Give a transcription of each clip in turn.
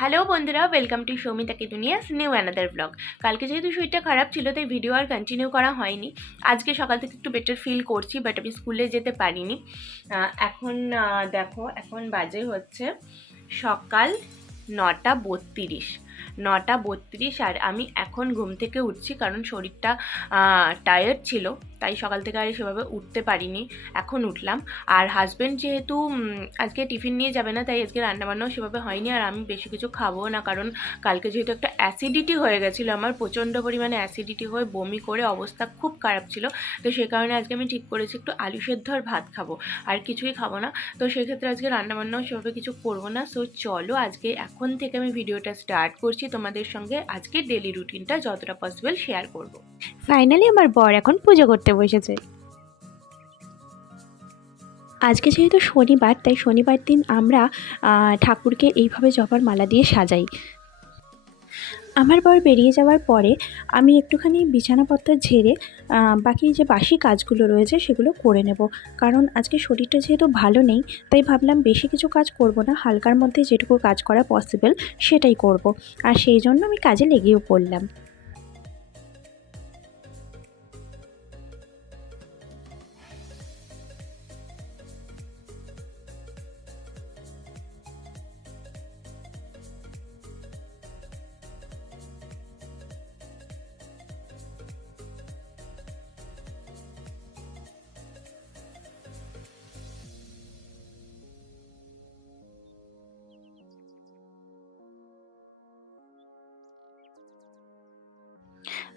Hello বন্ধুরা, welcome to সৌমিতাকে দুনিয়াস নিউ অ্যানাদার ব্লগ। কালকে যেহেতু শরীরটা খারাপ ছিল, তাই ভিডিও আর কন্টিনিউ করা হয়নি। আজকে সকাল থেকে একটু বেটার ফিল করছি বাট আমি স্কুলে যেতে পারিনি। এখন দেখো, এখন বাজে হচ্ছে সকাল নটা বত্রিশ। নটা বত্রিশ, আর আমি এখন ঘুম থেকে উঠছি কারণ শরীরটা টায়ার্ড ছিল। তাই সকাল থেকে আর সেভাবে উঠতে পারিনি, এখন উঠলাম। আর হাজব্যান্ড যেহেতু আজকে টিফিন নিয়ে যাবে না, তাই আজকে রান্নাবান্নাও সেভাবে হয়নি। আর আমি বেশি কিছু খাব না, কারণ কালকে যেহেতু একটা অ্যাসিডিটি হয়ে গেছিল, আমার প্রচণ্ড পরিমাণে অ্যাসিডিটি হয়ে বমি করে অবস্থা খুব খারাপ ছিল। তো সে কারণে আজকে আমি ঠিক করেছি একটু আলু সেদ্ধ আর ভাত খাব। আর কিছুই খাব না। তো সেক্ষেত্রে আজকে রান্নাবান্নাও সেভাবে কিছু করব না। সো চলো আজকে এখন থেকে আমি ভিডিওটা স্টার্ট করছি। তোমাদের সঙ্গে আজকে ডেলি রুটিনটা যতটা পসিবল শেয়ার করব। ফাইনালি আমার বর এখন পুজো করতে বসেছে। আজকে যেহেতু শনিবার, তাই শনিবার দিন আমরা ঠাকুরকে এইভাবে জবার মালা দিয়ে সাজাই। আমার বর বেরিয়ে যাওয়ার পরে আমি একটুখানি বিছানাপত্র ঝেড়ে বাকি যে বাসি কাজগুলো রয়েছে সেগুলো করে নেব। কারণ আজকে শরীরটা যেহেতু ভালো নেই, তাই ভাবলাম বেশি কিছু কাজ করব না, হালকার মধ্যে যেটুকু কাজ করা পসিবল সেটাই করব। আর সেই জন্য আমি কাজে লেগেও পড়লাম।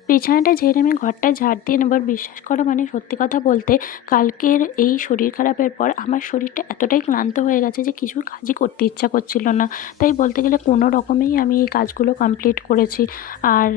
বিছানাটা ঝেড়ে আমি ঘরটা ঝাড় দিয়ে নেবার বিশ্বাস করো মানে সত্যি কথা বলতে, কালকের এই শরীর খারাপের পর আমার শরীরটা এতটাই ক্লান্ত হয়ে গেছে যে কিছু কাজই করতে ইচ্ছা করছিল না। তাই বলতে গেলে কোনো রকমেই আমি এই কাজগুলো কমপ্লিট করেছি। আর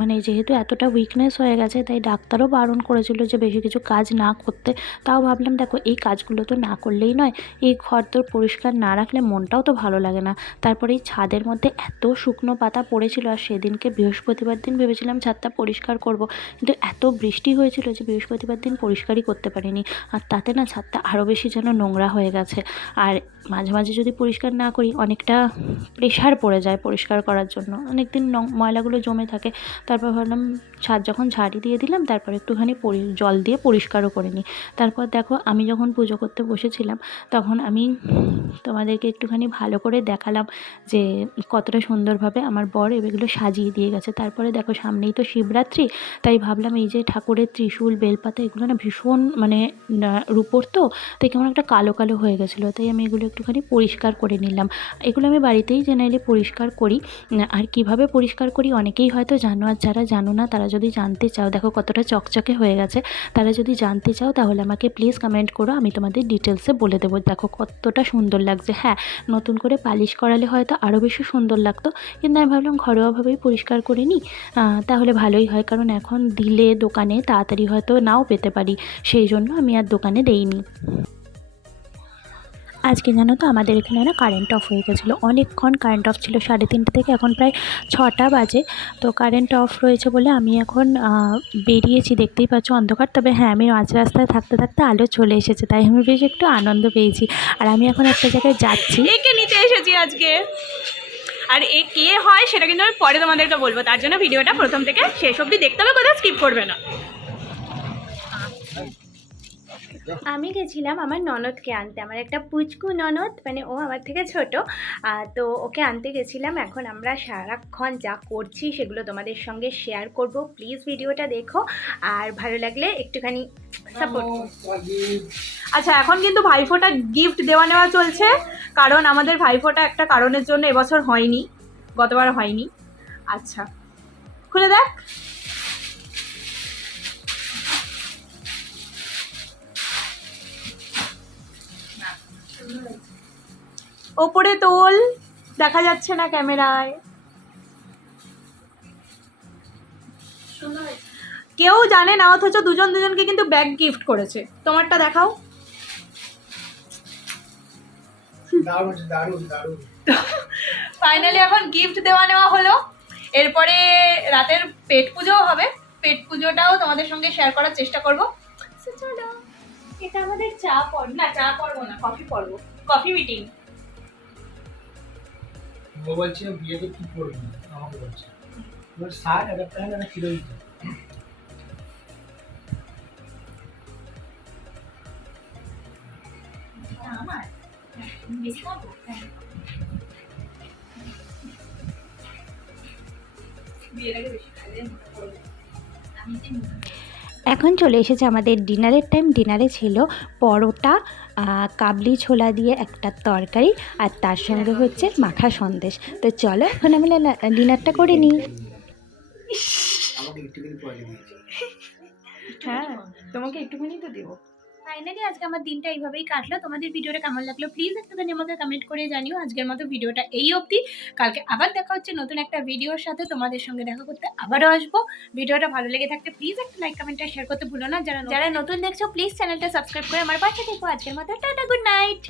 মানে যেহেতু এতটা উইকনেস হয়ে গেছে, তাই ডাক্তারও বারণ করেছিল যে বেশি কিছু কাজ না করতে। তাও ভাবলাম, দেখো, এই কাজগুলো তো না করলেই নয়। এই ঘর তোর পরিষ্কার না রাখলে মনটাও তো ভালো লাগে না। তারপরে এই ছাদের মধ্যে এত শুকনো পাতা পড়েছিল, আর সেদিনকে বৃহস্পতিবার দিন ভেবেছিলাম ছাদটা পরিষ্কার করব। কিন্তু এত বৃষ্টি হয়েছিল যে বৃহস্পতিবার দিন পরিষ্কারই করতে পারিনি। আর তাতে না ছাদটা আরও বেশি যেন নোংরা হয়ে গেছে। আর মাঝে মাঝে যদি পরিষ্কার না করি, অনেকটা প্রেশার পড়ে যায় পরিষ্কার করার জন্য। অনেক দিন ময়লাগুলো জমে থাকে। তারপর ভাবলাম ছাদ যখন ঝাড়ি দিয়ে দিলাম, তারপর একটুখানি পরি জল দিয়ে পরিষ্কারও করে নিই। তারপর দেখো, আমি যখন পুজো করতে বসেছিলাম, তখন আমি তোমাদেরকে একটুখানি ভালো করে দেখালাম যে কতটা সুন্দরভাবে আমার বর এগুলো সাজিয়ে দিয়ে গেছে। তারপরে দেখো, সামনেই তো শিবরাত্রি, তাই ভাবলাম এই যে ঠাকুরের ত্রিশূল, বেলপাতা এগুলো না ভীষণ মানে রূপোর তো, তাই কেমন একটা কালো কালো হয়ে গেছিল, তাই আমি এগুলো একটুখানি পরিষ্কার করে নিলাম। এগুলো আমি বাড়িতেই জেনারেলি পরিষ্কার করি আর কীভাবে পরিষ্কার করি অনেকেই হয়তো জানো, আর যারা জানো না, তারা যদি জানতে চাও, দেখো কতটা চকচকে হয়ে গেছে, তারা যদি জানতে চাও তাহলে আমাকে প্লিজ কমেন্ট করো, আমি তোমাদের ডিটেলসে বলে দেবো, দেখো কতটা সুন্দর লাগছে। হ্যাঁ নতুন করে পালিশ করালে হয়তো আরও বেশি সুন্দর লাগতো, কিন্তু আমি ভাবলাম ঘরোয়াভাবেই পরিষ্কার করে নিই তাহলে ভালোই হয়, কারণ এখন দিলে দোকানে তাড়াতাড়ি হয়তো নাও পেতে পারি। সেই জন্য আমি আর দোকানে দেইনি। আজকে জানো তো আমাদের এখানে না কারেন্ট অফ হয়ে গেছিল। অনেকক্ষণ কারেন্ট অফ ছিল, সাড়ে তিনটে থেকে এখন প্রায় ছটা বাজে। তো কারেন্ট অফ রয়েছে বলে আমি এখন বেরিয়েছি, দেখতেই পাচ্ছ অন্ধকার। তবে হ্যাঁ আমি মাঝ রাস্তায় থাকতে থাকতে আলো চলে এসেছে, তাই আমি বেশ একটু আনন্দ পেয়েছি। আর আমি এখন একটা জায়গায় যাচ্ছি। নিতে এসেছি আজকে। আর এ কে হয় সেটা কিন্তু আমি পরে তোমাদেরকে বলব। তার জন্য ভিডিওটা প্রথম থেকে শেষ অবধি দেখতে হবে কোথাও স্কিপ করবে না। আমি গেছিলাম আমার ননদকে আনতে। আমার একটা পুচকু ননদ মানে ও আমার থেকে ছোট। তো ওকে আনতে গেছিলাম। এখন আমরা সারাক্ষণ যা করছি সেগুলো তোমাদের সঙ্গে শেয়ার করব। প্লিজ ভিডিওটা দেখো। আর ভালো লাগলে একটুখানি সাপোর্ট আচ্ছা এখন কিন্তু ভাইফোঁটা গিফট দেওয়া নেওয়া চলছে, কারণ আমাদের ভাইফোঁটা একটা কারণের জন্য এবছর হয়নি, গতবার হয়নি। আচ্ছা খুলে দেখ। ওপরে তোল, দেখা যাচ্ছে না ক্যামেরায়। কেউ জানে না, অথচ দুজন দুজনকে কিন্তু ব্যাগ গিফট করেছে। তোমারটা দেখাও। ফাইনালি এখন গিফট দেওয়া নেওয়া হলো। এরপরে রাতের পেট পুজোও হবে। পেট পুজোটাও তোমাদের সঙ্গে শেয়ার করার চেষ্টা করব। এটা আমাদের চা পড় না, চা পড়ব না কফি পড়ব কফি মিটিং ও বলছে, বিয়েতে কি পড়বি আমাকে বলছে। শার্ট একটা প্যান্ট একটা কিলো দিতে এখন চলে এসেছে আমাদের ডিনারের টাইম ডিনারে ছিল পরোটা কাবলি ছোলা দিয়ে একটা তরকারি আর তার সঙ্গে হচ্ছে মাখা সন্দেশ। তো চলো এখন আমি ডিনারটা করে নিই। হ্যাঁ তোমাকে একটুখানি তো দেবো। ফাইনালি আজকে আমার দিনটা এইভাবেই কাটলো। তোমাদের ভিডিওটা কেমন লাগল প্লিজ একটুখানি আমাকে কমেন্ট করে জানিও। আজকের মতো ভিডিওটা এই অবধি। কালকে আবার দেখা হচ্ছে নতুন একটা ভিডিওর সাথে। তোমাদের সঙ্গে দেখা করতে আবারও আসব। ভিডিওটা ভালো লেগে থাকতে প্লিজ একটা লাইক কমেন্টটা শেয়ার করতে ভুলো না। যারা যারা নতুন দেখছ প্লিজ চ্যানেলটা সাবস্ক্রাইব করে আমার পাশে দেখো আজকের মতো টাটা গুড নাইট